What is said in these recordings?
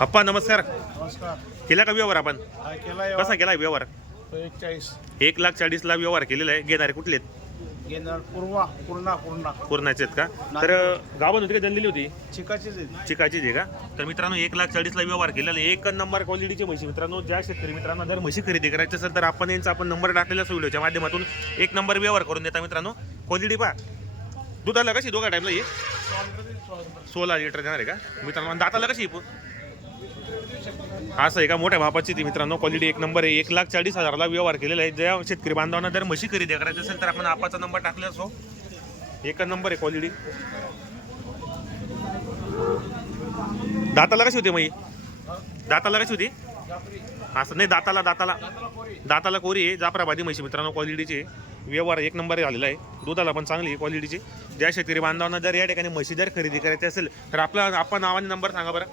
अप्पा नमस्कार. नमस्कार. केला का व्यवहार आपण? हा केला कसा केला व्यवहार? एक चाळीस. एक लाख चाळीसला व्यवहार केलेला आहे. घेणारे कुठले आहेत? घेणार पूर्वा पूर्णा पूर्णा. पूर्णाचे आहेत का? तर गावात होती का जनलेली होती? चिकाचीच आहे चिकाचीच आहे का? तर मित्रांनो एक लाख चाळीसला व्यवहार केलेला आहे. एक नंबर क्वालिटीची म्हशी. मित्रांनो ज्या शेतकरी मित्रांनो जर म्हशी खरेदी करायची असेल तर आपण यांचा आपण नंबर टाकलेला असतो व्हिडिओच्या माध्यमातून. एक नंबर व्यवहार करून देता मित्रांनो. क्वालिटी पहा. दुधाला कशी दोघा टाईमला ये सोळा लिटर देणार आहे का? मित्रांनो आणि दाताला कशी आहे? असं आहे का? मोठ्या बापाची ती मित्रांनो क्वालिटी एक नंबर आहे. एक लाख चाळीस हजारला व्यवहार केलेला आहे. ज्या शेतकरी बांधवांना जर म्हशी खरेदी करायची असेल तर आपण आपाचा नंबर टाकला असो. एक नंबर आहे क्वालिटी दाताला कशी होती मग दाताला कशी होती? असं नाही दाताला दाताला. दाताला कोरी आहे जाफराबादी म्हशी मित्रांनो क्वालिटीची व्यवहार एक नंबर झालेला आहे. दुधाला पण चांगली आहे क्वालिटीची ज्या शेतकरी बांधवांना जर या ठिकाणी म्हशी जर खरेदी करायची असेल तर आपला आपण नावाने नंबर सांगा बरं.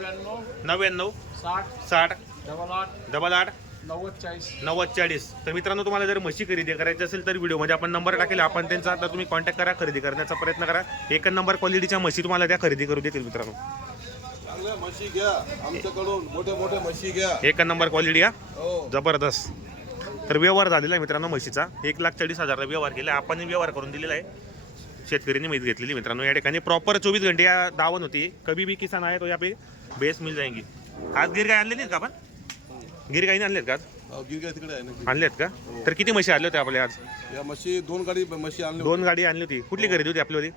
नव्याण्णव नव्याण्णव साठ साठ डबल आठ डबल आठ नव्वद चाळीस. नव्वद चाळीस. तर मित्रांनो तुम्हाला जर म्हशी खरेदी करायची असेल तर व्हिडिओमध्ये आपण नंबर टाकेल. आपण त्यांचा तर तुम्ही कॉन्टॅक्ट करा खरेदी करण्याचा प्रयत्न करा. एक नंबर क्वालिटीच्या म्हशी तुम्हाला त्या खरेदी करू देतील मित्रांनो. चांगल्या म्हशी घ्या. आमच्याकडून मोठ्या मोठ्या म्हशी घ्या. एक नंबर क्वालिटी या? हो. जबरदस्त. तर व्यवहार झालेला आहे मित्रांनो म्हशीचा. एक लाख चाळीस हजारला व्यवहार केला. आपण व्यवहार करून दिलेला आहे. शेतकऱ्यांनी माहिती घेतलेली मित्रांनो. या ठिकाणी प्रॉपर चोवीस घंटे या दावण होती. कभी भी किसान आहे तो या पे बेस मिल जाएंगी. आज गिरगाय आणलेली आहेत का आपण? गिरगाईने आणलेत का आज? अहो, गिरगाय तिकडे आहे ना. आणलेत का? तर किती म्हशी आणल्या होत्या आपल्या आज? या म्हशी दोन गाडी म्हशी आणल्या दोन गाडी आणली होती. कुठली खरेदी होती आपल्यावरी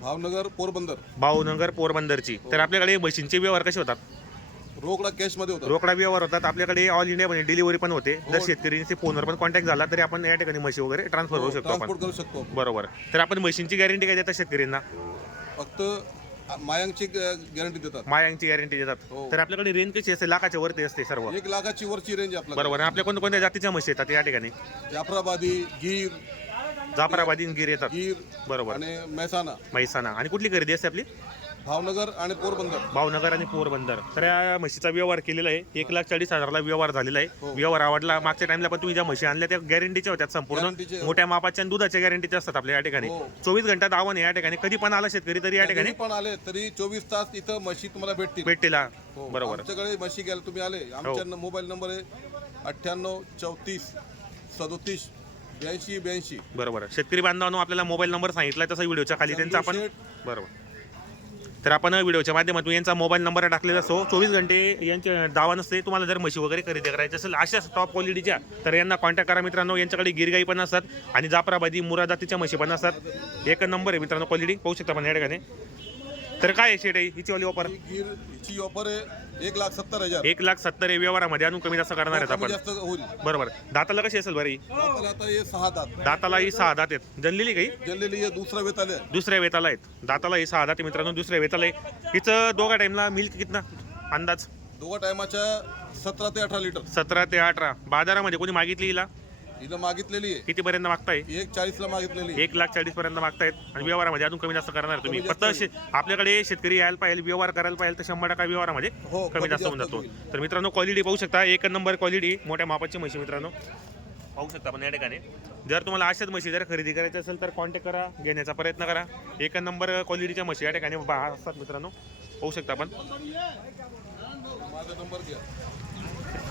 भावनगर पोरबंदर. भावनगर पोरबंदरची. तर आपल्याकडे म्हशींचे व्यवहार कसे होतात? रोकडा कॅशमध्ये होता रोकडा व्यवहार होतात. आपल्याकडे ऑल इंडिया मध्ये डिलिव्हरी पण होते. जर शेतकऱ्यांशी फोनवर पण कॉन्टॅक्ट झाला तरी आपण या ठिकाणी म्हशी वगैरे ट्रान्सफर होऊ शकतो आपण. करू शकतो बरोबर. तर आपण म्हशींची गॅरंटी काय देतात शेतकऱ्यांना? फक्त मायांची गॅरंटी देतात. मायांची गॅरंटी देतात. हो. तर आपल्याकडे रेंज कशी असते? लाखाच्या वरती असते सर्व. एक लाखाची वरची रेंज आपल्याला बरोबर. आणि आपल्या कोणत्या कोणत्या जातीच्या म्हशी येतात या ठिकाणी? जाफराबादी गीर. जाफराबादी गिर येतात. गीर बरोबर. आणि मेहसाणा म्हैसाना आणि कुठली खरेदी असते आपली? भावनगर आणि पोरबंदर. भावनगर आणि पोरबंदर. तर या म्हशीचा व्यवहार केलेला आहे. एक लाख चाळीस हजारला व्यवहार झालेला आहे. हो. व्यवहार आवडला. मागच्या टाइमला पण तुम्ही ज्या म्हशी आणल्या त्या गॅरंटीच्या होत्या संपूर्ण. Guarantee. मोठ्या मापाच्या आणि दुधाच्या गॅरंटीच्या असतात आपल्या या ठिकाणी. हो. चोवीस आव्हान आहे या ठिकाणी. कधी पण आला शेतकरी तरी या ठिकाणी कधी पण आले तरी चोवीस तास इथं म्हशी तुम्हाला भेटतील. भेटतील हो. बरोबर. आमच्याकडे म्हशी घ्यायला तुम्ही आले. आमच्या मोबाईल नंबर आहे अठ्ठ्याण्णव चौतीस सदोतीस ब्याऐंशी ब्याऐंशी. बरोबर. शेतकरी बांधवांनो आपल्याला मोबाईल नंबर सांगितला तसा व्हिडिओच्या खाली त्यांचा आपण. बरोबर. तर आपण व्हिडिओच्या माध्यमातून यांचा मोबाईल नंबर टाकलेला असो चोवीस घंटे यांचे दावा नसते तुम्हाला जर म्हशी वगैरे खरेदी करायची असेल अशाच टॉप क्वालिटीच्या तर यांना कॉन्टॅक्ट करा मित्रांनो. यांच्याकडे गिरगाई पण असतात आणि जाफराबादी मुरा जातीच्या म्हशी पण असतात. एक नंबर आहे मित्रांनो क्वालिटी पाहू शकता पण या ठिकाणी. तर काय आहे शेट आहे हिची वाली ऑफर ही गिर हिची ऑफर आहे एक लाख सत्तर हजार. एक लाख सत्तर आहे व्यवहारामध्ये आणून कमी जास्त करणार आहेत कमी आपण. जास्त होईल. बरोबर. दाताला कशी असेल बरी? आता हे सहा दात. दाताला ही सहा दात आहेत. जनलेली काही? जनरली हे दुसरा वेत आले दुसऱ्या वेताला आहेत. दाताला ही सहा दात आहे मित्रांनो दुसऱ्या वेताला आहे. हिचं दोघा टाईमला मिल्क कितना? अंदाज? दोघा टायमाच्या सतरा ते अठरा लिटर सतरा ते अठरा. बाजारामध्ये कोणी मागितली हिला? हिला मागितलेली आहे. कितीपर्यंत मागताय? एक चाळीसला मागितलेली आहे. एक लाख चाळीस पर्यंत मागतायत. आणि व्यवहारामध्ये अजून कमी जास्त करणार तुम्ही. कमी फक्त शे- आपल्याकडे शेतकरी यायला पाहिजे व्यवहार करायला पाहिजे तर शंभर टक्का व्यवहारामध्ये हो, कमी कमी जास्त होऊन जास्त जातो. होईल. तर मित्रांनो क्वालिटी पाहू शकता. एक नंबर क्वालिटी मोठ्या मापाची म्हशी मित्रांनो. पाहू शकता आपण या ठिकाणी. जर तुम्हाला अशाच म्हशी जर खरेदी करायची असेल तर कॉन्टॅक्ट करा घेण्याचा प्रयत्न करा. एक नंबर क्वालिटीच्या म्हशी या ठिकाणी बा- असतात मित्रांनो. पाहू शकता आपण. माझा नंबर घ्या.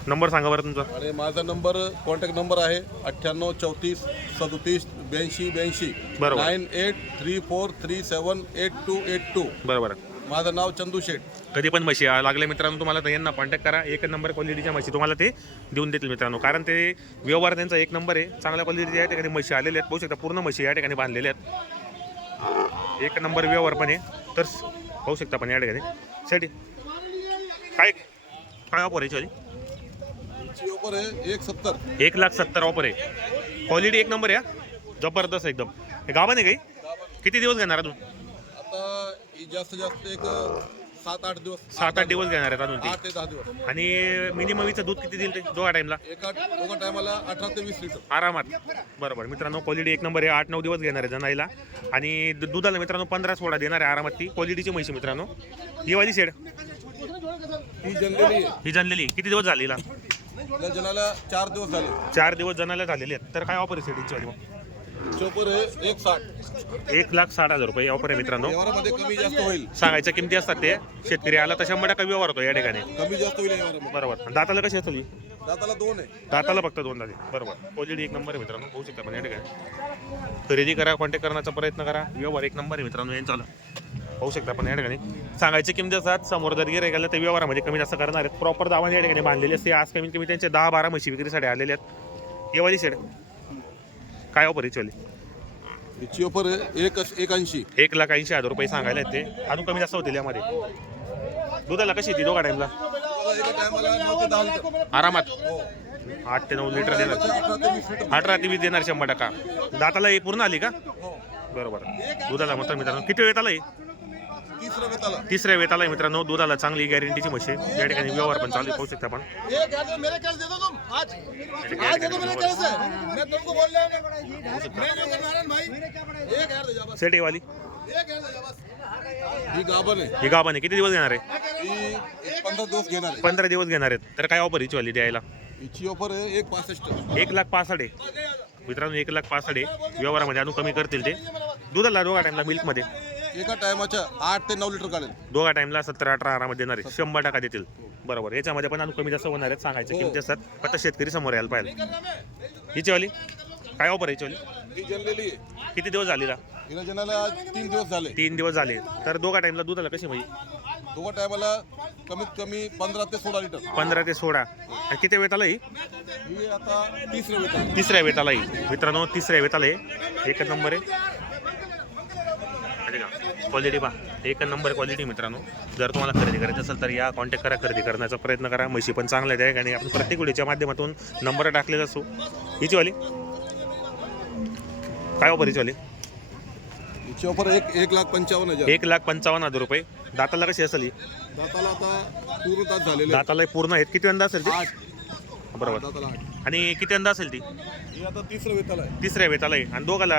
नंबर सांगा बरं तुमचा. आणि माझा नंबर कॉन्टॅक्ट नंबर आहे अठ्ठ्याण्णव चौतीस सदोतीस ब्याऐंशी ब्याऐंशी. बरोबर. Nine eight three four three seven eight two eight two. बरोबर. माझं नाव चंदू शेठ. कधी पण म्हशी आ- लागले मित्रांनो तुम्हाला तर यांना कॉन्टॅक्ट करा. एक नंबर क्वालिटीच्या म्हशी तुम्हाला ते देऊन देतील मित्रांनो. कारण ते व्यवहार त्यांचा एक नंबर आहे. चांगल्या क्वालिटीच्या या ठिकाणी म्हशी आलेल्या आहेत. पाहू शकता पूर्ण म्हशी या ठिकाणी बांधलेल्या आहेत. एक नंबर व्यवहार पण आहे. तर स- पाहू शकता पण या ठिकाणी. साठी काय काय ऑफर आहे याची? हिची ऑफर आहे एक सत्तर. एक लाख सत्तर ऑफर आहे. क्वालिटी एक नंबर आहे. जबरदस्त एकदम. हे गावाने काही? किती दिवस घेणार अजून? आता ही जास्त जास्त एक सात आठ दिवस. सात आठ दिवस घेणार आहेत अजून ती? आठ ते दहा दिवस. आणि मिनिमम हिचं दूध किती देईल ते? दोघा टाईमला एका दोघा टायमाला अठरा ते वीस लिटर. आरामात. बरोबर. मित्रांनो क्वालिटी एक नंबर आहे आठ नऊ दिवस घेणार आहे जनाईला. आणि दु- दुधाला मित्रांनो पंधरा सोळा देणार आहे आरामात ती. क्वालिटीची म्हशी मित्रांनो. ही वाली शेड? ही जनरली आहे. ही जनलेली किती दिवस झाली हिला? या जनाला चार दिवस झाले. चार दिवस जनाला झालेले आहेत. तर काय ऑफर आहे वाली मग? चोपर एक साठ. एक लाख साठ हजार रुपये ऑफर आहे मित्रांनो. व्यवहारामध्ये कमी जास्त होईल. सांगायच्या किमती असतात ते. शेतकरी आला तर शंभर टक्का व्यवहार होतो या ठिकाणी. कमी जास्त होईल व्यवहारामध्ये. बरोबर. दाताला कशी असली दाताला दोन आहे. दाताला फक्त दोन दाते. बरोबर. क्वालिटी एक नंबर आहे मित्रांनो. होऊ शकता पण या ठिकाणी. खरेदी करा कॉन्टॅक्ट करण्याचा प्रयत्न करा. व्यवहार एक नंबर आहे मित्रांनो. यांचा होऊ शकता पण या ठिकाणी. सांगायची किमती असतात समोर जर गिरे गेलं तर व्यवहारामध्ये कमी जास्त करणार आहेत. प्रॉपर दावा या ठिकाणी बांधलेले असते. आज कमीत कमी त्यांचे दहा बारा म्हशी विक्रीसाठी आलेले आहेत. येवाली शेड. काय ऑफर याची हिची ऑफर आहे एक एक ऐंशी एक लाख ऐंशी हजार रुपये सांगायला आहेत ते. अजून कमी जास्त होतील यामध्ये. दुधाला कशी ती दोघा टाईमला? आरामात? आठ ते नऊ लिटर देणार. अठरा ते वीस देणार शंभर टक्का. दाताला ही पूर्ण आली का? हो. बरोबर. दुधाला म्हणतो मित्रांनो. किती वेळ तिसरं वेताला तिसऱ्या वेताला मित्रांनो. दुधाला चांगली गॅरंटीची म्हशी. आहे. या ठिकाणी व्यवहार पण चालू आहे, पाहू शकता आपण. एक यार मेरे कैश दे दो तुम. आज आज दे दो मेरे कैश से मैं तुमको बोल रहा हूं ही गाभण आहे. ही गावाने किती दिवस घेणार आहे? पंधरा दिवस घेणार आहे. पंधरा दिवस घेणार आहेत. तर काय ऑफर हिची वाली द्यायला? हिची ऑफर आहे एक पासष्ट. एक लाख पासष्ट आहे. मित्रांनो एक लाख पासष्ट आहे. व्यवहारामध्ये अजून कमी करतील ते. दुधाला दोघा टाईमला मिल्कमध्ये एका टायमाच्या आठ ते नऊ लिटर काढेल दोघा टाईमला सत्तर अठरा आरामात देणार. आहे शंभर टक्का देतील. बरोबर. याच्यामध्ये पण अजून कमी जास्त होणार आहेत सांगायचे किमती असतात फक्त शेतकरी समोर यायला पाहिजे. हिची वाली काय ऑफर आहे हिची वाली ही जनलेली आहे. किती दिवस झालेला? हिला जनाला आज तीन दिवस झाले. तीन दिवस झाले. तर दोघा टाईमला दुधाला कशी म्हणजे दोघा टायमाला कमीत कमी पंधरा ते सोळा लिटर. पंधरा ते सोळा. आणि किती वेताला ही? ही आता तिसरे वेतन तिसऱ्या वेताला ही मित्रांनो तिसऱ्या वेताला आहे. एकच नंबर आहे. क्वालिटी पहा. एक नंबर क्वालिटी मित्रांनो. जर तुम्हाला खरेदी करायची असेल तर या कॉन्टॅक्ट करा खरेदी करण्याचा प्रयत्न करा. म्हशी पण चांगल्या आहेत आणि आपण प्रत्येक व्हिडिओच्या माध्यमातून नंबर टाकलेला असतो हिची वाली? काय ऑफर हिची वाली? हिची ऑफर एक एक लाख पंचावन्न हजार. एक लाख पंचावन्न हजार रुपये. दाताला कशी असेल ही? दाताला आता पूर्ण तास झालेले आहेत. दाताला पूर्ण आहेत. किती अंदा असेल ती? आठ. बरोबर. दाताला आठ. आणि किती अंदा असेल ती? ही आता तिसरं वेताला आहे. तिसऱ्या वेताला आहे. आणि दोघाला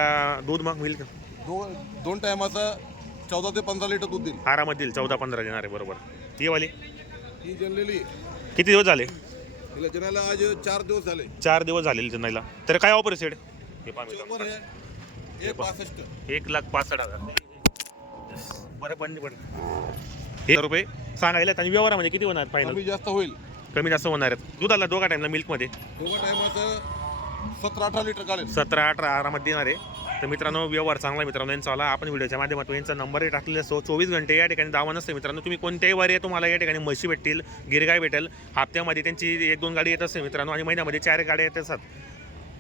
दूध मग होईल का? दो दोन टायमाचा चौदा ते पंधरा लिटर दूध देईल आरामात देईल चौदा पंधरा देणार आहे बरोबर. ती वाली? ही जनलेली. किती दिवस झाले? हिला जनाला आज चार दिवस झाले. चार दिवस झालेले चेन्नईला तर काय ऑफर सेड हे पहा मित्रांनो. ऑफर आहे. एक पासष्ट. एक लाख पासष्ट हजार. बरं पण पण हे रुपये सांगायला आणि व्यवहारामध्ये किती होणार फायनल कमी जास्त होईल. कमी जास्त होणार आहेत. दुधाला दोघा टाईमला मिल्कमध्ये दोघा टायमाचं सतरा अठरा लिटर काढेल. सतरा अठरा आरामात देणार आहे. तर मित्रांनो व्यवहार चांगला मित्रांनो यांचा आला. आपण व्हिडिओच्या माध्यमातून यांचा नंबरही टाकलेला असतो चोवीस घंटे या ठिकाणी दावा नसते मित्रांनो. तुम्ही कोणत्याही वारी आहे तुम्हाला या ठिकाणी म्हशी भेटतील गिरगाय भेटेल. हप्त्यामध्ये त्यांची एक दोन गाडी येत असते मित्रांनो आणि महिन्यामध्ये चार गाड्या येत असतात.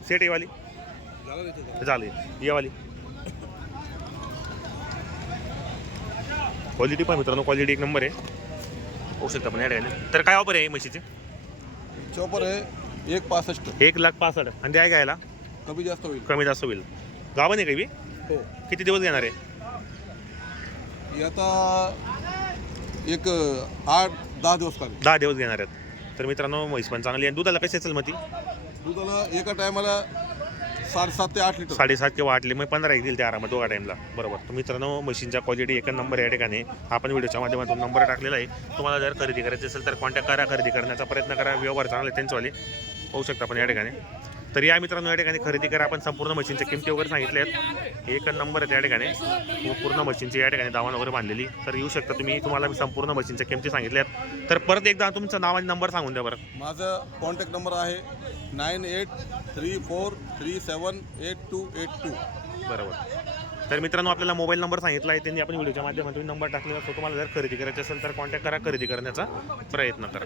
सेट येवाली झालं झाली. येवाली क्वालिटी पण मित्रांनो क्वालिटी एक नंबर आहे. होऊ शकता पण या ठिकाणी. तर काय ऑफर आहे म्हशीचे? ऑफर आहे एक पासष्ट. एक लाख पासष्ट. आणि द्या घ्यायला? कमी जास्त होईल. कमी जास्त होईल. गावाने काही हो. किती दिवस घेणार आहे? ही आता एक आठ दहा दिवस काढेल दहा दिवस घेणार आहेत. तर मित्रांनो म्हैस पण चांगली आहे. दुधाला कशी असेल मग ती दुधाला एका टायमाला साडेसात ते आठ लिटर. साडेसात किंवा आठले मग पंधरा देईल त्या आरामात दोघा टाईमला बरोबर. तर मित्रांनो मशीनच्या क्वालिटी एक नंबर या ठिकाणी. आपण व्हिडिओच्या माध्यमातून नंबर टाकलेला आहे. तुम्हाला जर खरेदी करायची असेल तर कॉन्टॅक्ट करा. खरेदी करण्याचा प्रयत्न करा. व्यवहार चांगले त्यांचेवाले होऊ शकता पण या ठिकाणी. तर या मित्रांनो या ठिकाणी खरेदी करा. आपण संपूर्ण मशीनच्या किमती वगैरे सांगितले आहेत. एक नंबर आहे त्या ठिकाणी. पूर्ण मशीनची या ठिकाणी दावण वगैरे बांधलेली. तर येऊ शकता तुम्ही. तुम्हाला मी संपूर्ण मशीनच्या किमती सांगितल्या आहेत. तर परत एकदा तुमचं नाव आणि नंबर सांगून द्या बरं. माझा कॉन्टॅक्ट नंबर आहे nine eight three four three seven eight two eight two. बरोबर. तर मित्रांनो आपल्याला मोबाईल नंबर सांगितला आहे. त्यांनी आपण व्हिडिओच्या माध्यमातून नंबर टाकलेला असतो. तुम्हाला जर खरेदी करायची असेल तर कॉन्टॅक्ट करा. खरेदी करण्याचा प्रयत्न करा.